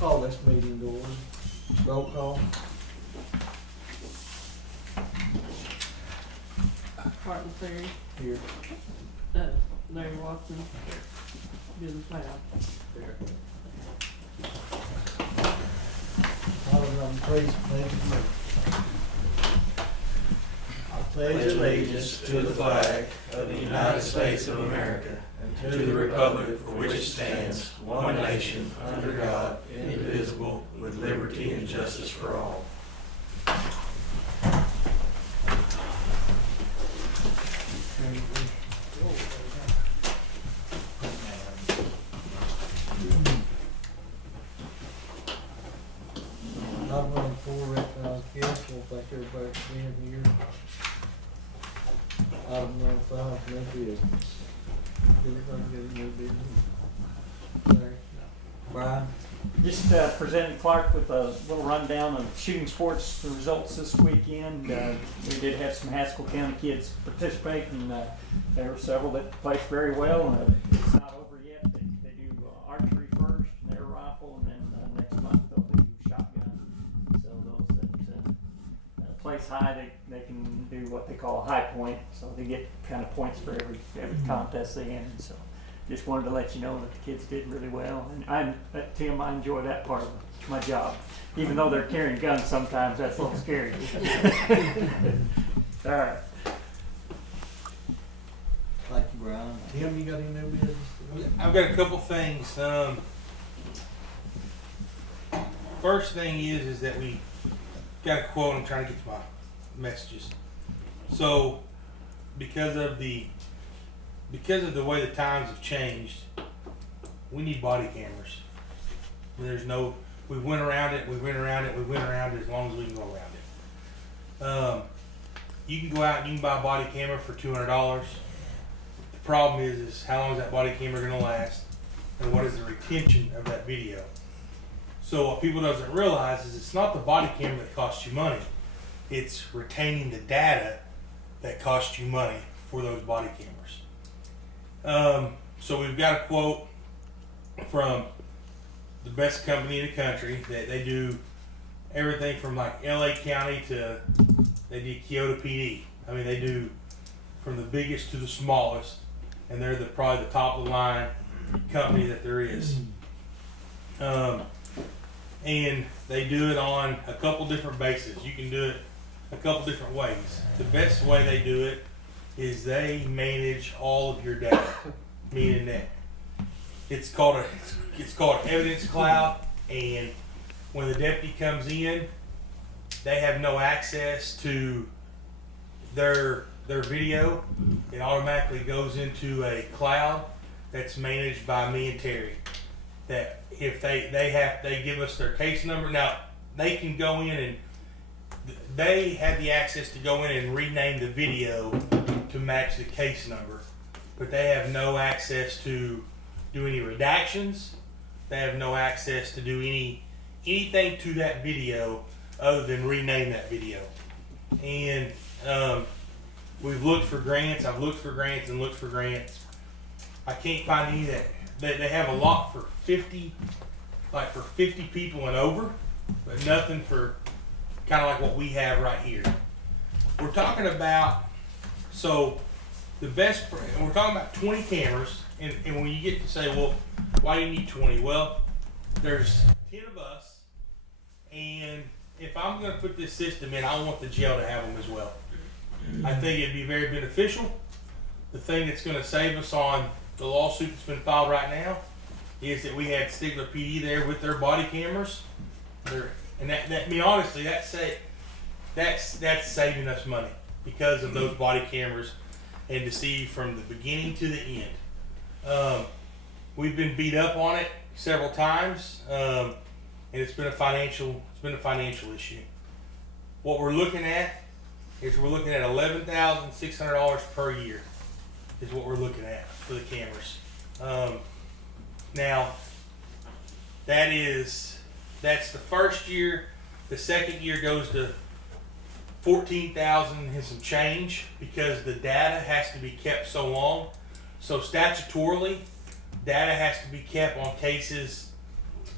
Call this meeting to order. Roll call. Martin Ferry, Here. Larry Watson, Billy Cloud. Here. All of them, please pledge allegiance. I pledge allegiance to the flag of the United States of America and to the republic for which it stands, one nation, under God, indivisible, with liberty and justice for all. Item number 4, recognize guests. We'll thank everybody for being here. Item number 5, new business. Everybody get new business? Larry? Brian? Just presented Clark with a little rundown of shooting sports results this weekend. We did have some Haskell County kids participate, and there were several that placed very well. It's not over yet. They do archery first, and their rifle, and then next month they'll do shotgun. So those that place high, they can do what they call a high point. So they get kind of points for every contest they enter. So just wanted to let you know that the kids did really well, and Tim, I enjoy that part of my job, even though they're carrying guns sometimes. That's a little scary. All right. Thank you, Brian. Tim, you got any new business? I've got a couple things. First thing is that we got a quote. I'm trying to get to my messages. So, because of the way the times have changed, we need body cameras. We went around it as long as we can go around it. You can go out and you can buy a body camera for $200. The problem is how long is that body camera going to last, and what is the retention of that video? So what people doesn't realize is it's not the body camera that costs you money, it's retaining the data that costs you money for those body cameras. So we've got a quote from the best company in the country that they do everything from like LA County to they do Kyoto PD. I mean, they do from the biggest to the smallest, and they're probably the top of the line company that there is. And they do it on a couple different bases. You can do it a couple different ways. The best way they do it is they manage all of your data, meaning that it's called evidence cloud, and when the deputy comes in, they have no access to their video. It automatically goes into a cloud that's managed by me and Terry. That if they give us their case number, now they can go in and they have the access to go in and rename the video to match the case number, but they have no access to do any redactions. They have no access to do anything to that video other than rename that video. And we've looked for grants. I've looked for grants and looked for grants. I can't find any that they have a lot for 50 people and over, but nothing for kind of like what we have right here. We're talking about, so the best, we're talking about 20 cameras, and when you get to say, well, why do you need 20? Well, there's 10 of us, and if I'm going to put this system in, I want the jail to have them as well. I think it'd be very beneficial. The thing that's going to save us on the lawsuit that's been filed right now is that we had Stigler PD there with their body cameras. And that me honestly, that's saving us money because of those body cameras, and to see from the beginning to the end. We've been beat up on it several times, and it's been a financial issue. What we're looking at is $11,600 per year is what we're looking at for the cameras. Now that's the first year. The second year goes to $14,000 and some change because the data has to be kept so long. So statutorily, data has to be kept on cases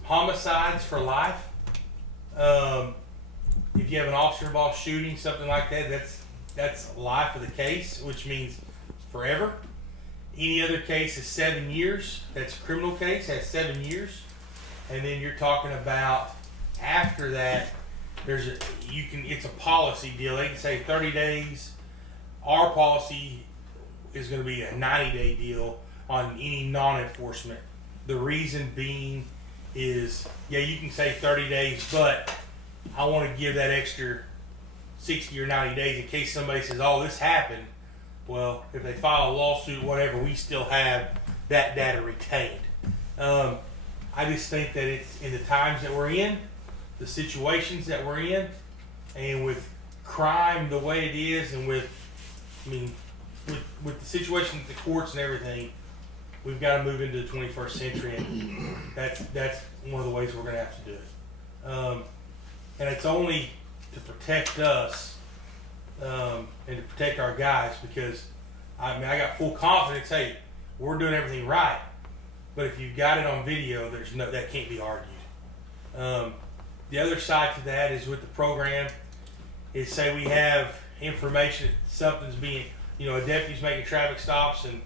homicides for life. If you have an officer involved shooting, something like that, that's life of the case, which means forever. Any other case is 7 years. That's a criminal case, has 7 years. And then you're talking about after that, it's a policy deal. They can say 30 days. Our policy is going to be a 90-day deal on any non-enforcement. The reason being is, yeah, you can say 30 days, but I want to give that extra 60 or 90 days in case somebody says, oh, this happened. Well, if they file a lawsuit, whatever, we still have that data retained. I just think that it's in the times that we're in, the situations that we're in, and with crime the way it is, and with the situation with the courts and everything, we've got to move into the 21st century, and that's one of the ways we're going to have to do it. And it's only to protect us and to protect our guys, because I got full confidence. Hey, we're doing everything right, but if you've got it on video, that can't be argued. The other side to that is with the program is, say we have information that something's being, a deputy's making traffic stops and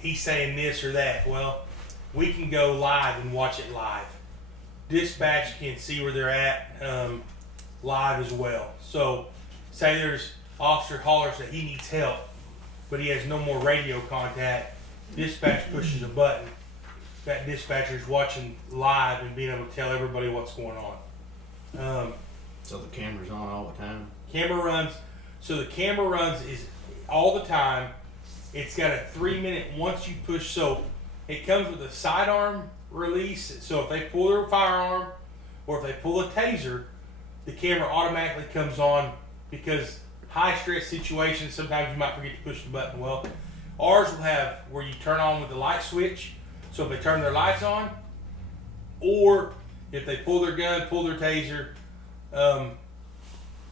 he's saying this or that. Well, we can go live and watch it live. Dispatch can see where they're at live as well. So say there's officer hollers that he needs help, but he has no more radio contact. Dispatch pushes a button. That dispatcher's watching live and being able to tell everybody what's going on. So the camera's on all the time? Camera runs. So the camera runs is all the time. It's got a 3-minute once you push. So it comes with a sidearm release. So if they pull their firearm or if they pull a taser, the camera automatically comes on, because high stress situations, sometimes you might forget to push the button. Well, ours will have where you turn on with the light switch. So if they turn their lights on, or if they pull their gun, pull their taser,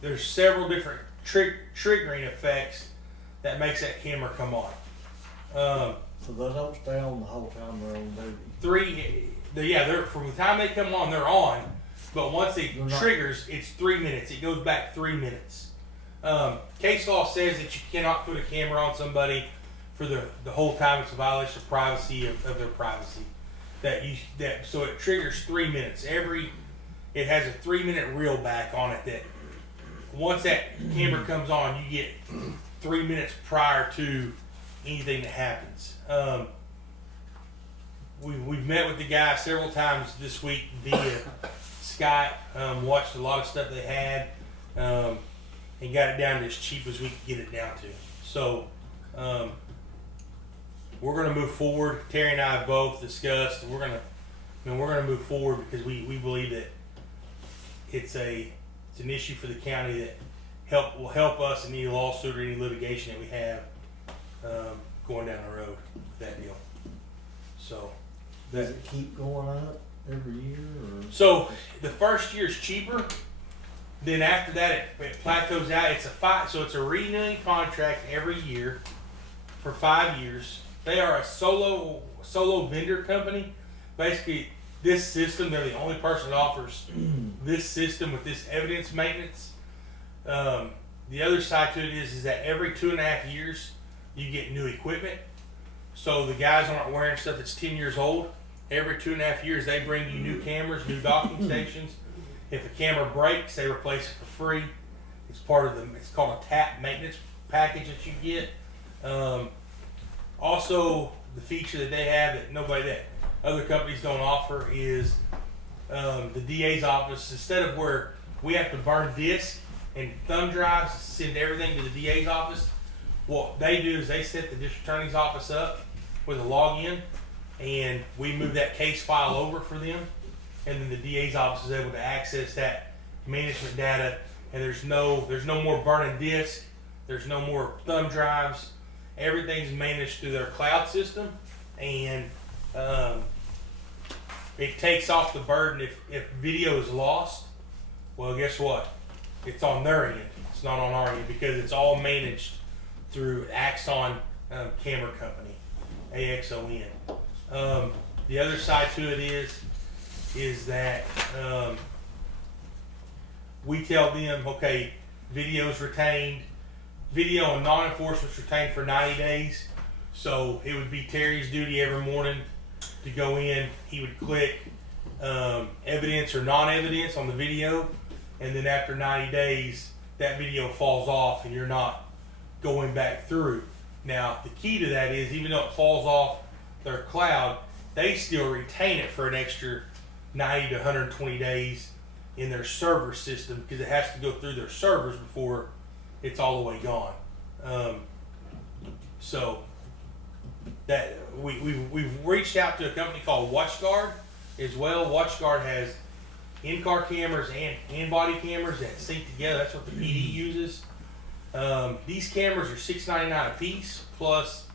there's several different triggering effects that makes that camera come on. So they don't stay on the whole time they're on duty? They're from the time they come on, they're on, but once it triggers, it's 3 minutes. It goes back 3 minutes. Case law says that you cannot put a camera on somebody for the whole time. It's a violation of privacy, of their privacy. So it triggers 3 minutes. It has a 3-minute reel back on it, that once that camera comes on, you get 3 minutes prior to anything that happens. We've met with the guys several times this week via Skype, watched a lot of stuff they had, and got it down to as cheap as we could get it down to. So we're going to move forward. Terry and I have both discussed, and we're going to move forward, because we believe that it's an issue for the county that will help us in any lawsuit or any litigation that we have going down the road with that deal. So Does it keep going up every year? Or? So the first year is cheaper. Then after that, it plateaus out. So it's a renewing contract every year for 5 years. They are a solo vendor company. Basically, this system, they're the only person that offers this system with this evidence maintenance. The other side to it is that every 2.5 years, you get new equipment. So the guys aren't wearing stuff that's 10 years old. Every 2.5 years, they bring you new cameras, new docking stations. If a camera breaks, they replace it for free. It's called a TAP maintenance package that you get. Also, the feature that they have that other companies don't offer is the DA's office. Instead of where we have to burn discs and thumb drives to send everything to the DA's office, what they do is they set the district attorney's office up with a login, and we move that case file over for them, and then the DA's office is able to access that management data, and there's no more burning discs, there's no more thumb drives. Everything's managed through their cloud system, and it takes off the burden if video is lost. Well, guess what? It's on their end. It's not on our end, because it's all managed through Axon Camera Company, AXON. The other side to it is is that we tell them, okay, video's retained, video and non-enforcement's retained for 90 days. So it would be Terry's duty every morning to go in. He would click evidence or non-evidence on the video, and then after 90 days, that video falls off and you're not going back through. Now, the key to that is, even though it falls off their cloud, they still retain it for an extra 90 to 120 days in their server system, because it has to go through their servers before it's all the way gone. So that we've reached out to a company called WatchGuard as well. WatchGuard has in-car cameras and in-body cameras that sync together. That's what the PD uses. These cameras are $6.99 a piece, plus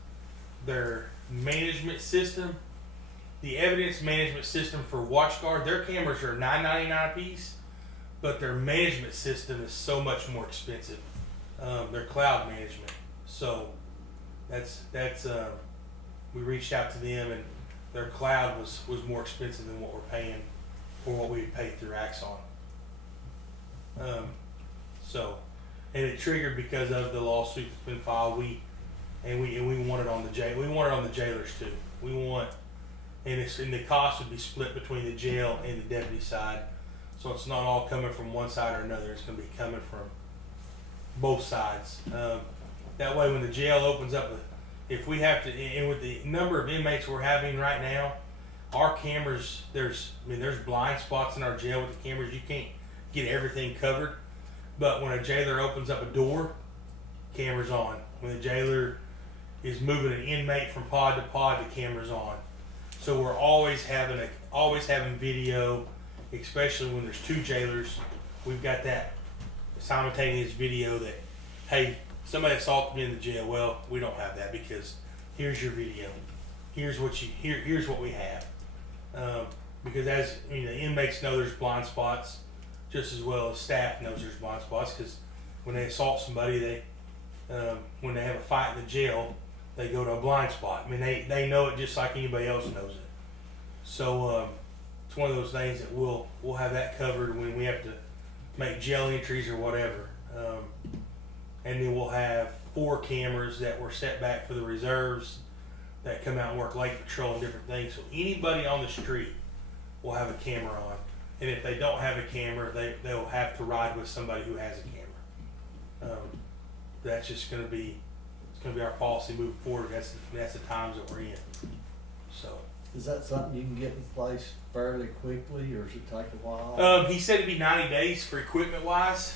their management system. The evidence management system for WatchGuard, their cameras are $9.99 a piece, but their management system is so much more expensive. Their cloud management. So that's we reached out to them, and their cloud was more expensive than what we're paying for what we paid through Axon. And it triggered because of the lawsuit that's been filed. We want it on the jail. We want it on the jailers too. We want, and the cost would be split between the jail and the deputy side, so it's not all coming from one side or another. It's going to be coming from both sides. That way, when the jail opens up, if we have to, and with the number of inmates we're having right now, our cameras, there's blind spots in our jail with the cameras. You can't get everything covered. But when a jailer opens up a door, camera's on. When the jailer is moving an inmate from pod to pod, the camera's on. So we're always having video, especially when there's two jailers. We've got that simultaneous video that, hey, somebody assaulted me in the jail. Well, we don't have that, because here's your video. Here's what we have. Because as the inmates know, there's blind spots, just as well as staff knows there's blind spots, because when they assault somebody, when they have a fight in the jail, they go to a blind spot. I mean, they know it just like anybody else knows it. So it's one of those things that we'll have that covered when we have to make jail entries or whatever. And then we'll have 4 cameras that were set back for the reserves that come out and work late patrol and different things. So anybody on the street will have a camera on. And if they don't have a camera, they'll have to ride with somebody who has a camera. That's just going to be our policy moving forward. That's the times that we're in. So. Is that something you can get in place fairly quickly, or does it take a while? He said it'd be 90 days for equipment wise.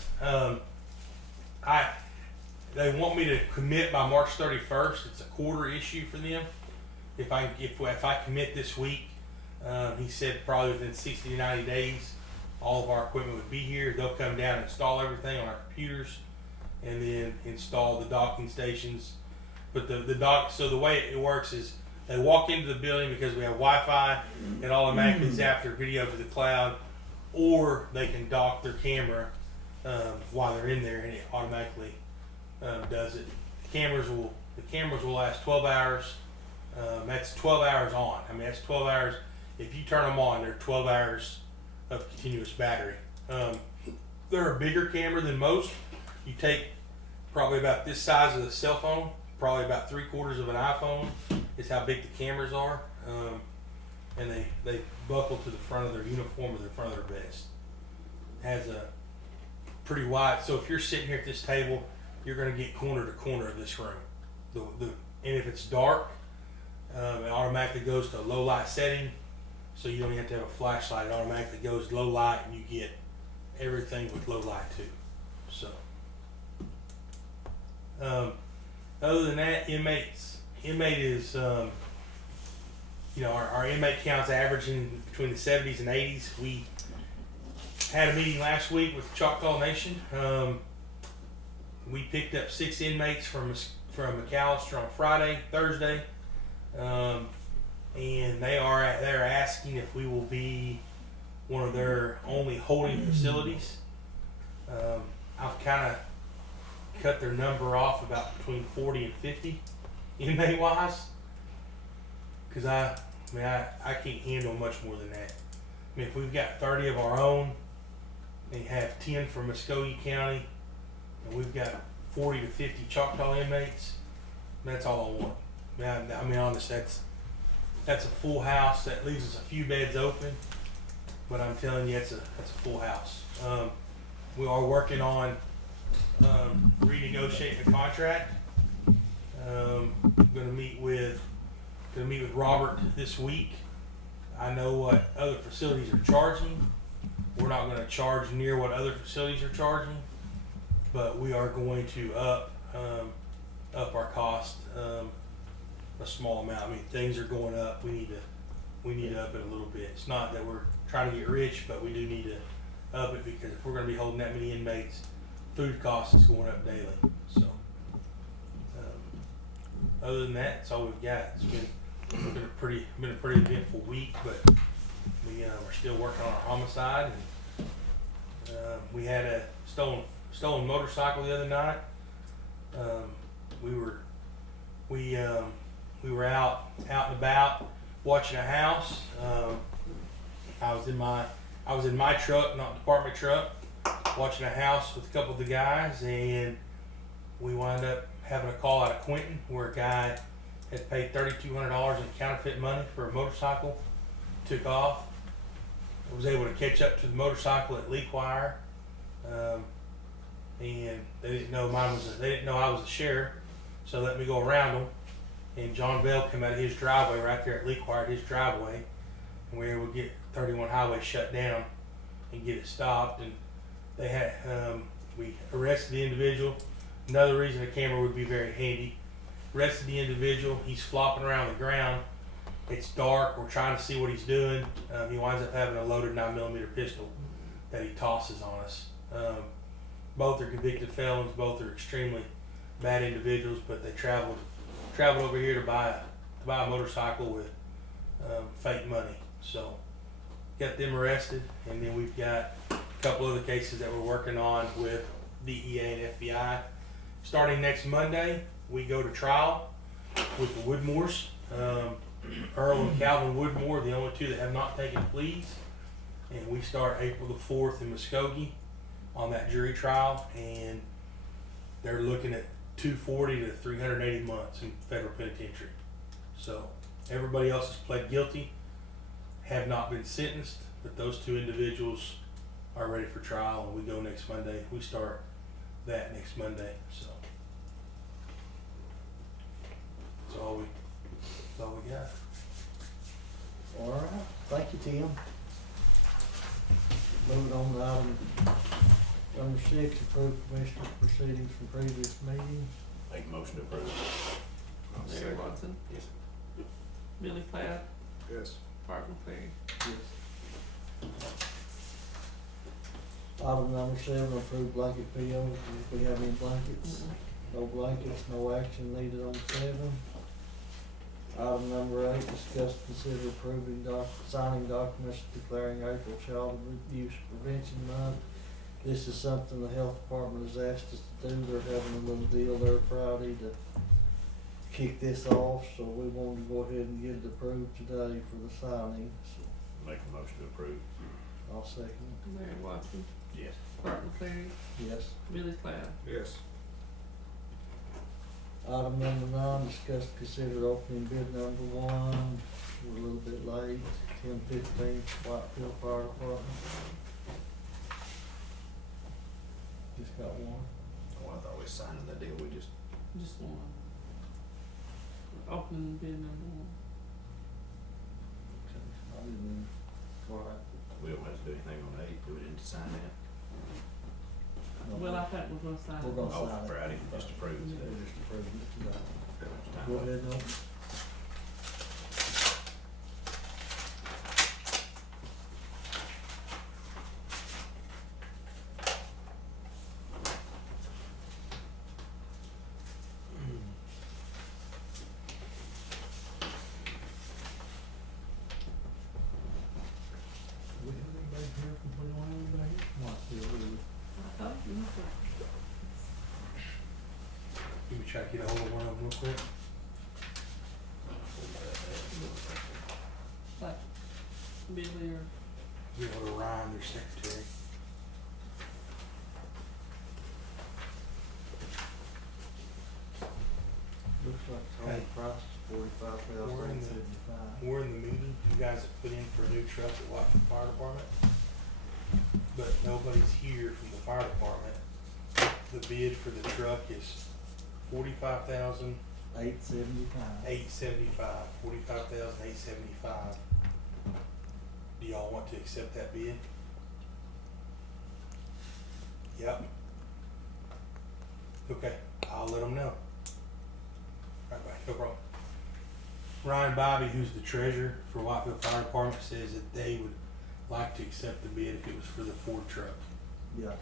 They want me to commit by March 31st. It's a quarter issue for them. If I commit this week, he said probably within 60 to 90 days, all of our equipment would be here. They'll come down and install everything on our computers, and then install the docking stations. But so the way it works is they walk into the building, because we have Wi-Fi, it automatically zaps their video to the cloud, or they can dock their camera while they're in there, and it automatically does it. The cameras will last 12 hours. That's 12 hours on. I mean, that's 12 hours. If you turn them on, they're 12 hours of continuous battery. They're a bigger camera than most. You take probably about this size of the cell phone, probably about 3/4 of an iPhone is how big the cameras are. And they buckle to the front of their uniform or the front of their vest. Has a pretty wide, so if you're sitting here at this table, you're going to get corner to corner of this room. And if it's dark, it automatically goes to a low light setting, so you don't even have to have a flashlight. It automatically goes low light, and you get everything with low light too. So other than that, inmate is our inmate count's averaging between the 70s and 80s. We had a meeting last week with Choctaw Nation. We picked up 6 inmates from McAllister on Thursday, and they're asking if we will be one of their only holding facilities. I've kind of cut their number off about between 40 and 50 inmate wise, because I can't handle much more than that. mean, if we've got 30 of our own, they have 10 from Haskell County, and we've got 40 to 50 Choctaw inmates, that's all I want. I mean, honestly, that's a full house. That leaves us a few beds open, but I'm telling you, that's a full house. We are working on renegotiating the contract. Going to meet with Robert this week. I know what other facilities are charging. We're not going to charge near what other facilities are charging, but we are going to up our cost a small amount. I mean, things are going up. We need to up it a little bit. It's not that we're trying to get rich, but we do need to up it, because if we're going to be holding that many inmates, food costs is going up daily. So, other than that, that's all we've got. It's been a pretty eventful week, but we're still working on our homicide. And we had a stolen motorcycle the other night. We were out and about watching a house. I was in my truck, not department truck, watching a house with a couple of the guys, and we wound up having a call out of Quinton where a guy had paid $3,200 in counterfeit money for a motorcycle, took off. I was able to catch up to the motorcycle at Leak Wire, and they didn't know I was the sheriff, so they let me go around them. And John Bell came out of his driveway right there at Leak Wire, his driveway, and we were able to get 31 highway shut down and get it stopped. And they had we arrested the individual. Another reason a camera would be very handy. Arrested the individual. He's flopping around the ground. It's dark. We're trying to see what he's doing. He winds up having a loaded 9mm pistol that he tosses on us. Both are convicted felons. Both are extremely bad individuals, but they traveled over here to buy a motorcycle with fake money. So got them arrested, and then we've got a couple other cases that we're working on with DEA and FBI. Starting next Monday, we go to trial with the Woodmores. Earl and Calvin Woodmore, the only two that have not taken pleas. And we start April the 4th in Muskogee on that jury trial, and they're looking at 240 to 380 months in federal penitentiary. So everybody else has pled guilty, have not been sentenced, but those two individuals are ready for trial, and we go next Monday. We start that next Monday. So that's all we got. All right, thank you, Tim. Moving on to item number 6, approve commissioner proceedings from previous meetings. Make a motion to approve. Larry Watson, Yes. Billy Platt, Yes. Martin Perry. Item number 7, approve blanket POs. Do we have any blankets? No blankets, no action needed on 7. Item number 8, discuss, consider approving signing documents declaring April Child Abuse Prevention Month. This is something the health department has asked us to do. They're having a little deal there Friday to kick this off, so we wanted to go ahead and get it approved today for the signing. So Make a motion to approve. I'll second Larry Watson, Yes. Martin Perry, it. Yes. Billy Platt. Yes. Item number 9, discuss, consider opening bid number 1. We're a little bit late, 10:15, Whitefield Fire Department. Just got one. Oh, I thought we signed the deal. We just. Just one. Opening bid number 1. I didn't, right. We don't have to do anything on 8. Do we need to sign that? Well, I think we're gonna sign it. We're gonna Oh, sign it. Friday. Just approve it today. We're just approving it today. Time. Go ahead, no. Do we have anybody here from, we don't have anybody here from Whitefield, do we? I thought you were. Let me try to get a hold of one of them real quick. Like Billy or Ryan, their secretary. Looks like the whole Hey. price is $45,875. We're in the meeting, you guys have put in for a new truck at Watson Fire Department, but nobody's here from the fire department. The bid for the truck is $45,875. $875. $45,875. Do y'all want to accept that bid? Yep. Okay, I'll let them know. Right back, no problem. Ryan Bobby, who's the treasurer for Whiteville Fire Department, says that they would like to accept the bid if it was for the Ford truck. Yeah,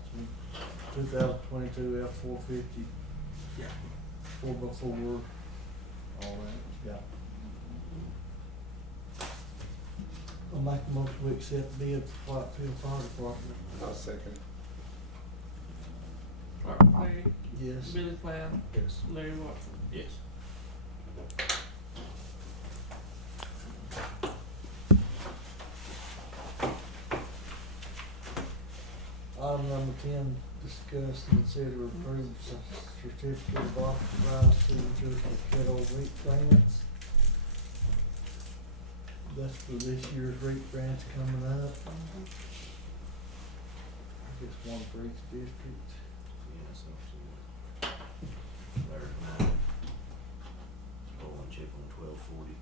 2022 F450, Yeah. 4x4, all that, yeah. I'll make a motion to accept bid for Whitefield Fire Department. I'll second. Clark McLean, Yes. Billy Cloud, Yes. Larry Watson. Yes. Item number 10, discuss and consider approved certificate of authorized signatures for Kettle REAP grants. That's for this year's REAP grants coming up. I guess one for each district. Yeah, so, there's mine. Roll one chip on 1240.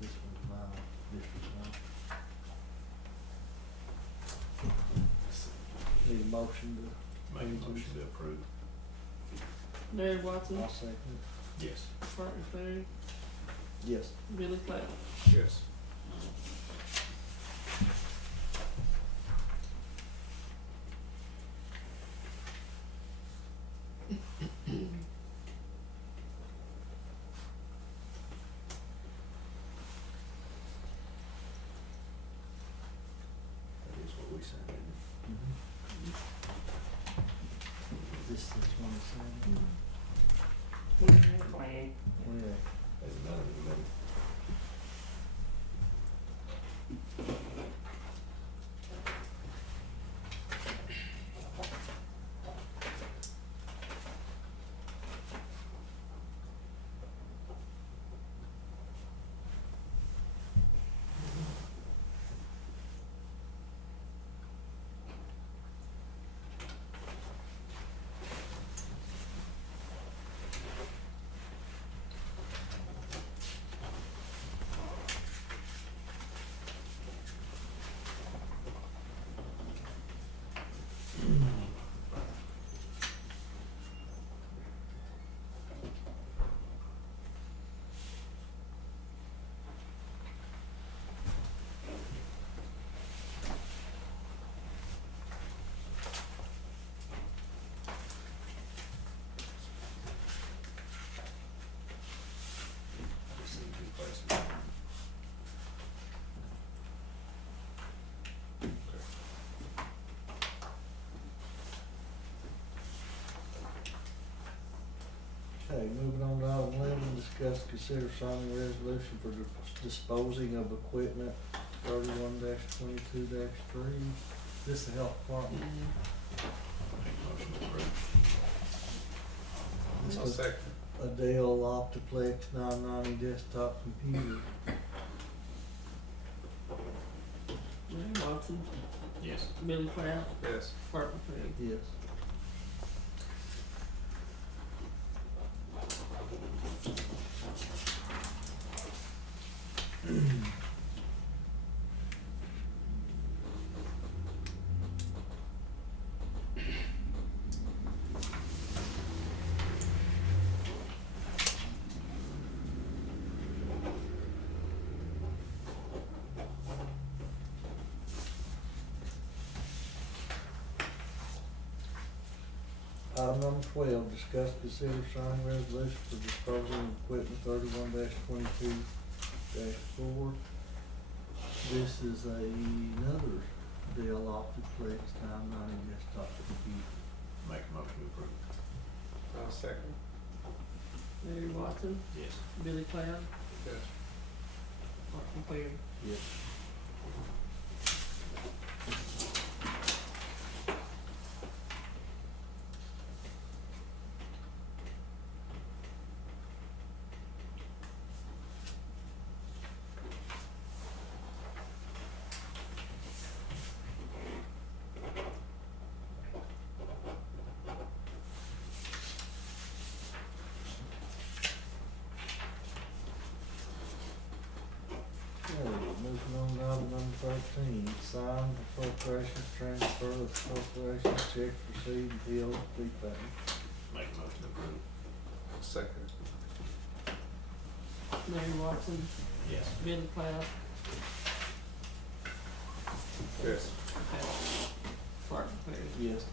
This one's my district one. Need a motion to. Make a motion to approve. Larry Watson, I'll second it. Yes. Clark McLean, Yes. Billy Cloud. Yes. That is what we signed, isn't it? This is 27. McLean. Yeah. There's another in the middle. Just seen two places. Okay, moving on to item 11, discuss, consider signing resolution for disposing of equipment 31-22-3. This is the health department. Make a motion to approve. This I'll was second. a Dell Optiplex 990 desktop computer. Larry Watson, Yes. Billy Cloud, Yes. Clark McLean. Yes. Item number 12, discuss, consider signing resolution for disposing of equipment 31-22-4. This is another Dell Optiplex 990 desktop computer. Make a motion to approve. second. Larry Watson, Yes. Billy Cloud, Yes. Martin Perry. Yes. Okay, moving on to item number 13, sign appropriations transfer of appropriations checks received and bills to be paid. Make a motion to approve. Second. Larry Watson, Yes. Billy Cloud, Yes. Martin Perry. Yes.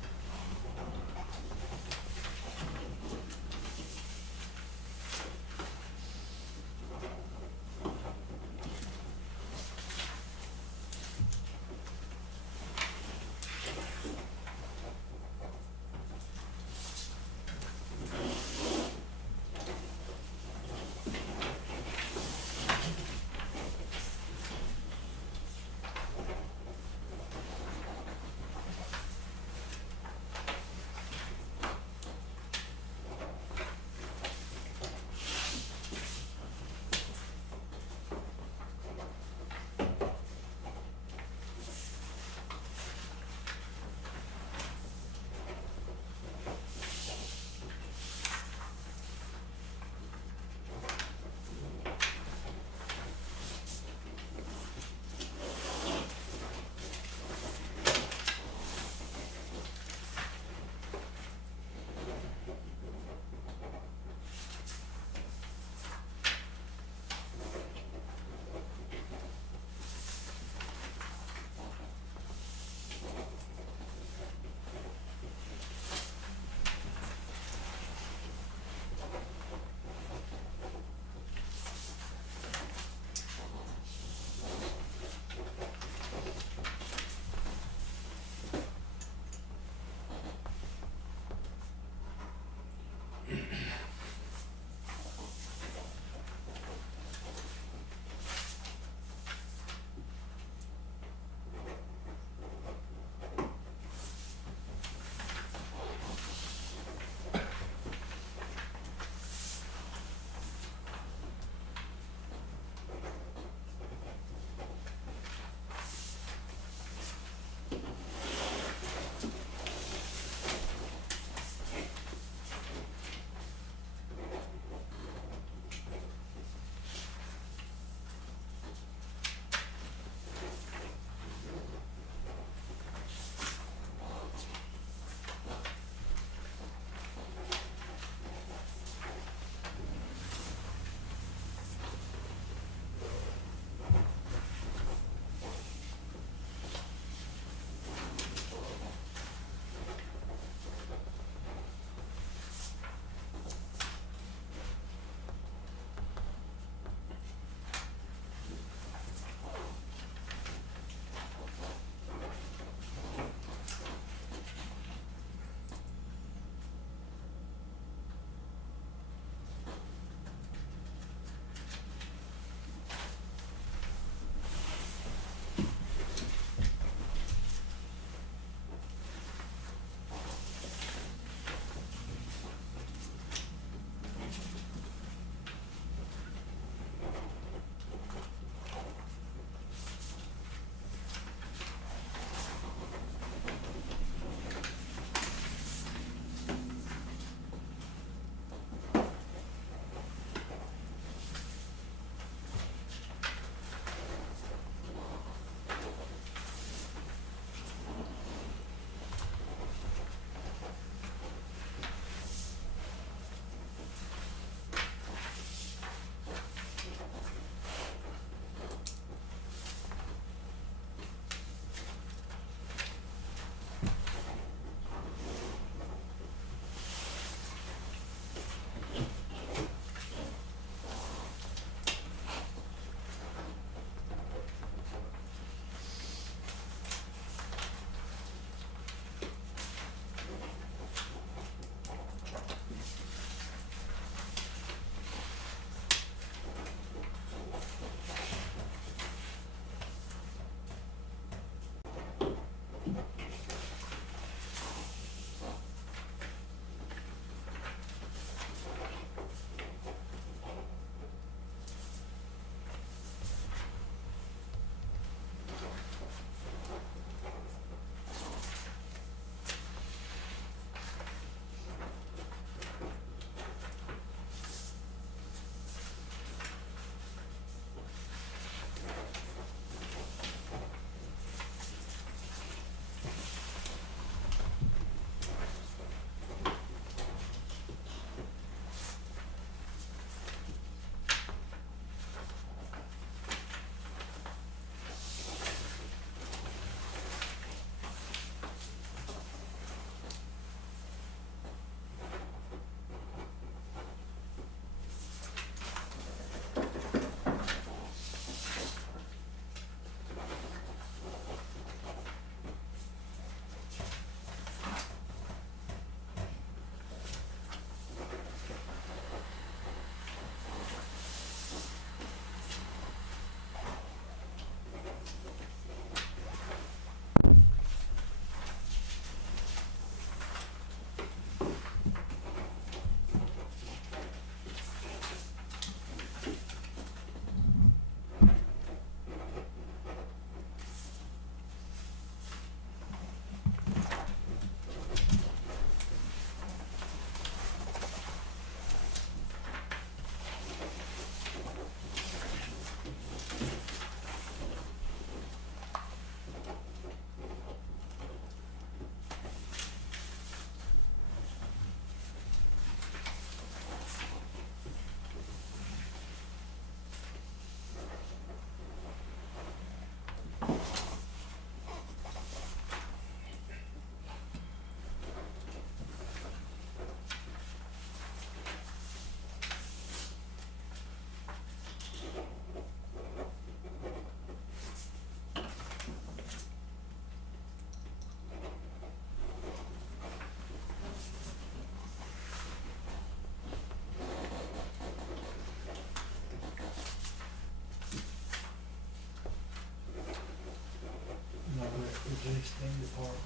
16 department.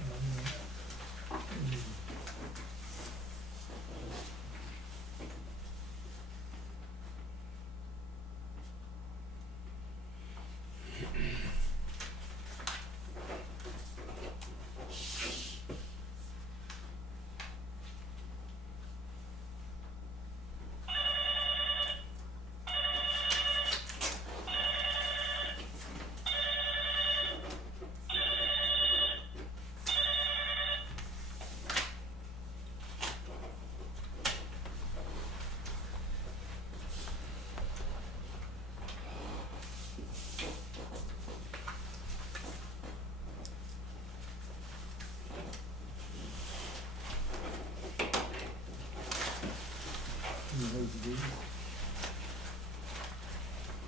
You know who's it is?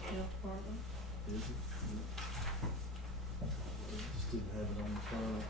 Health department. Is it? Just didn't have it on the file.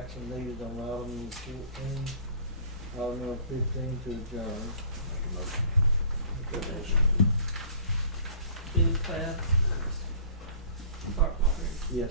action needed on item number 14. Item number 15 to adjourn. Billy Clapp. Clark. Yes.